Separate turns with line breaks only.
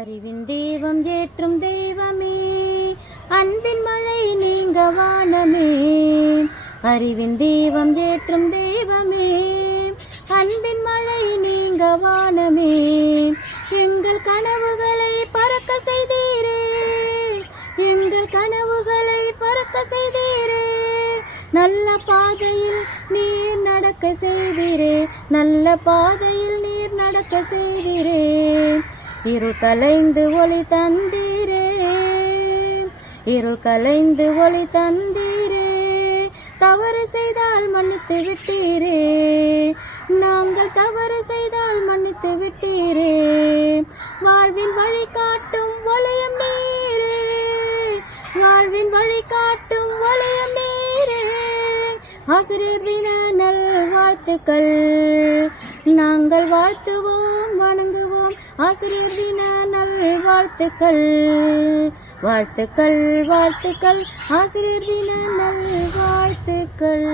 அறிவின் தெய்வம் ஏற்றும் தெய்வமே. அன்பின் மழை நீங்க வானமே. அறிவின் தெய்வம் ஏற்றும் தெய்வமே. அன்பின் மழை நீங்க வானமே. எங்கள் கனவுகளை பறக்க செய்தீரே. எங்கள் கனவுகளை பறக்க செய்தீரே. நல்ல பாதையில் நீர் நடக்க செய்தீரே. நல்ல பாதையில் நீர் நடக்க செய்தீரே. இருள் கலைந்து ஒளி தந்தீரே. இருள் கலைந்து ஒளி தந்தீரே. தவறு செய்தால் மன்னித்து விட்டீரே. நாங்கள் தவறு செய்தால் மன்னித்து விட்டீரே. வாழ்வின் வழி காட்டும் ஒளியும் நீரே. வாழ்வின் வழி காட்டும் ஆசிரியர் தின நல்வாழ்த்துக்கள் நாங்கள் வாழ்த்துவோம் வணங்குவோம். ஆசிரியர் தின நல் வாழ்த்துக்கள். வாழ்த்துக்கள் ஆசிரியர் தின நல்வாழ்த்துக்கள்